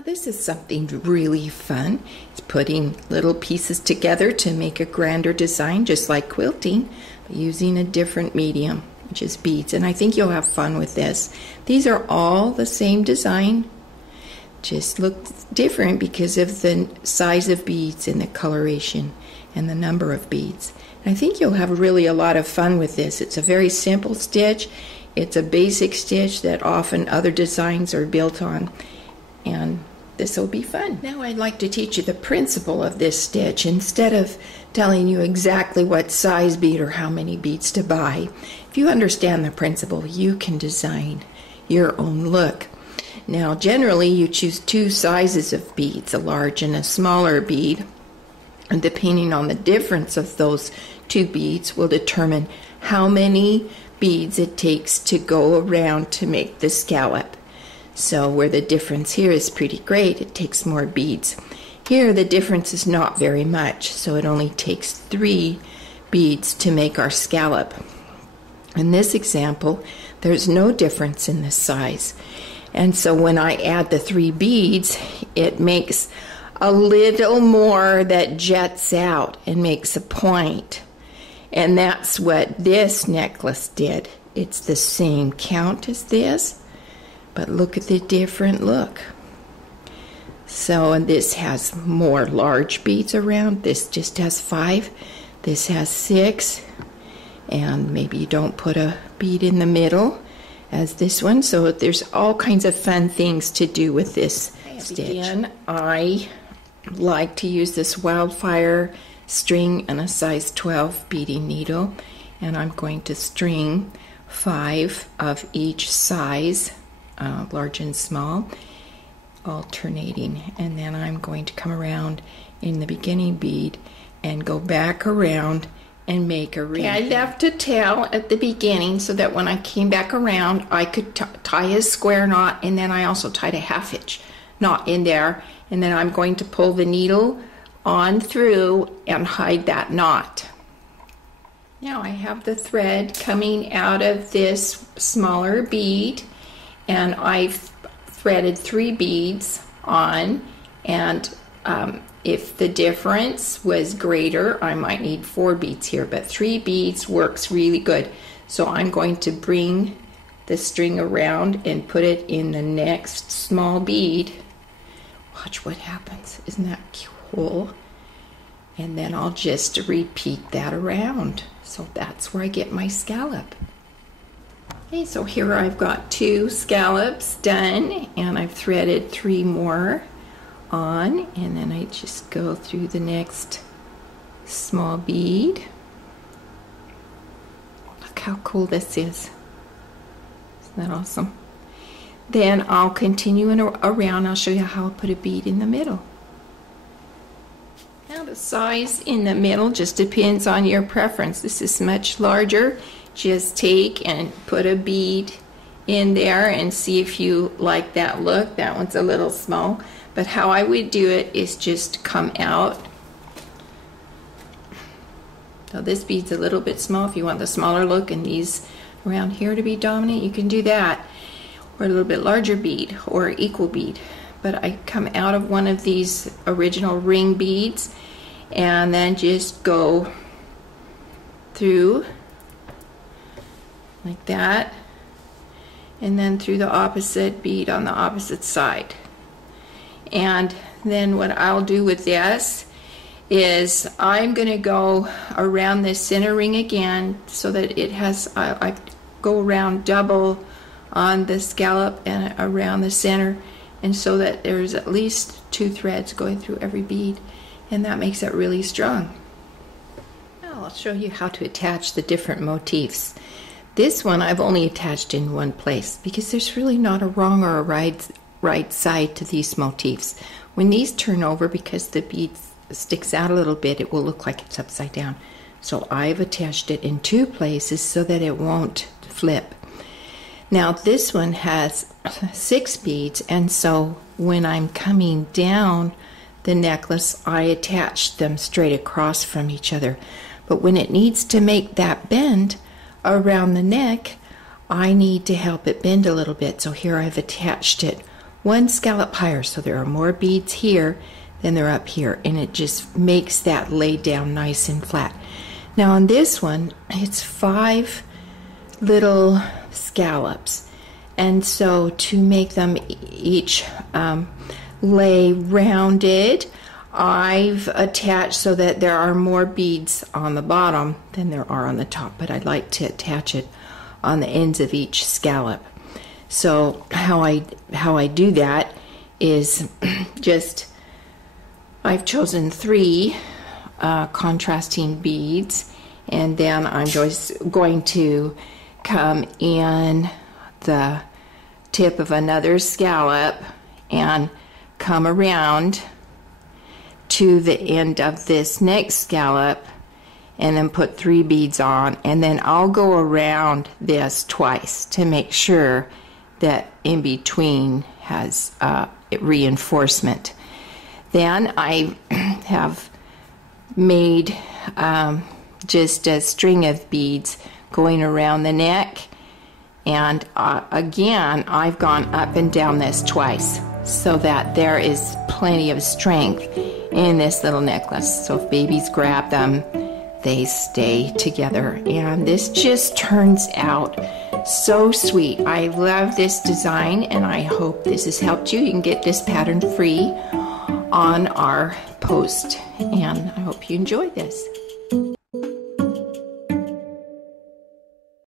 Now this is something really fun. It's putting little pieces together to make a grander design, just like quilting, but using a different medium, which is beads. And I think you'll have fun with this. These are all the same design, just look different because of the size of beads and the coloration and the number of beads. And I think you'll have really a lot of fun with this. It's a very simple stitch. It's a basic stitch that often other designs are built on. And this will be fun. Now I'd like to teach you the principle of this stitch. Instead of telling you exactly what size bead or how many beads to buy, if you understand the principle, you can design your own look. Now generally you choose two sizes of beads, a large and a smaller bead, and depending on the difference of those two beads will determine how many beads it takes to go around to make the scallop. So where the difference here is pretty great, it takes more beads. Here the difference is not very much, so it only takes 3 beads to make our scallop. In this example, there's no difference in the size. And so when I add the 3 beads, it makes a little more that jets out and makes a point. And that's what this necklace did. It's the same count as this, but look at the different look. So, and this has more large beads around. This just has 5. This has 6. And maybe you don't put a bead in the middle as this one. So there's all kinds of fun things to do with this stitch. Again, I like to use this wildfire string and a size 12 beading needle. And I'm going to string 5 of each size, large and small, alternating. And then I'm going to come around in the beginning bead and go back around and make a ring. I left a tail at the beginning so that when I came back around I could tie a square knot, and then I also tied a 1/2 inch knot in there, and then I'm going to pull the needle on through and hide that knot. Now I have the thread coming out of this smaller bead, and I've threaded 3 beads on, and if the difference was greater, I might need 4 beads here, but 3 beads works really good. So I'm going to bring the string around and put it in the next small bead. Watch what happens. Isn't that cool? And then I'll just repeat that around. So that's where I get my scallop. Okay, so here I've got 2 scallops done, and I've threaded 3 more on, and then I just go through the next small bead. Look how cool this is. Isn't that awesome? Then I'll continue around. I'll show you how I'll put a bead in the middle. Now the size in the middle just depends on your preference. This is much larger. Just take and put a bead in there and see if you like that look. That one's a little small, but how I would do it is just come out. So this bead's a little bit small. If you want the smaller look and these around here to be dominant, you can do that, or a little bit larger bead or equal bead. But I come out of one of these original ring beads and then just go through like that, and then through the opposite bead on the opposite side. And then what I'll do with this is I'm going to go around this center ring again so that it has, I go around double on the scallop and around the center, and so that there's at least 2 threads going through every bead, and that makes it really strong. Now I'll show you how to attach the different motifs. This one I've only attached in one place because there's really not a wrong or a right side to these motifs. When these turn over, because the bead sticks out a little bit, it will look like it's upside down. So I've attached it in 2 places so that it won't flip. Now this one has 6 beads, and so when I'm coming down the necklace, I attach them straight across from each other. But when it needs to make that bend around the neck, I need to help it bend a little bit. So here I've attached it one scallop higher, so there are more beads here than there are up here, and it just makes that lay down nice and flat. Now on this one, it's 5 little scallops, and so to make them each lay rounded, I've attached so that there are more beads on the bottom than there are on the top, but I'd like to attach it on the ends of each scallop. So how I do that is just, I've chosen 3 contrasting beads, and then I'm just going to come in the tip of another scallop and come around to the end of this next scallop and then put 3 beads on, and then I'll go around this twice to make sure that in between has reinforcement. Then I have made just a string of beads going around the neck, and again I've gone up and down this twice so that there is plenty of strength in this little necklace, so if babies grab them, they stay together. And this just turns out so sweet. I love this design, and I hope this has helped you. You can get this pattern free on our post, and I hope you enjoy this.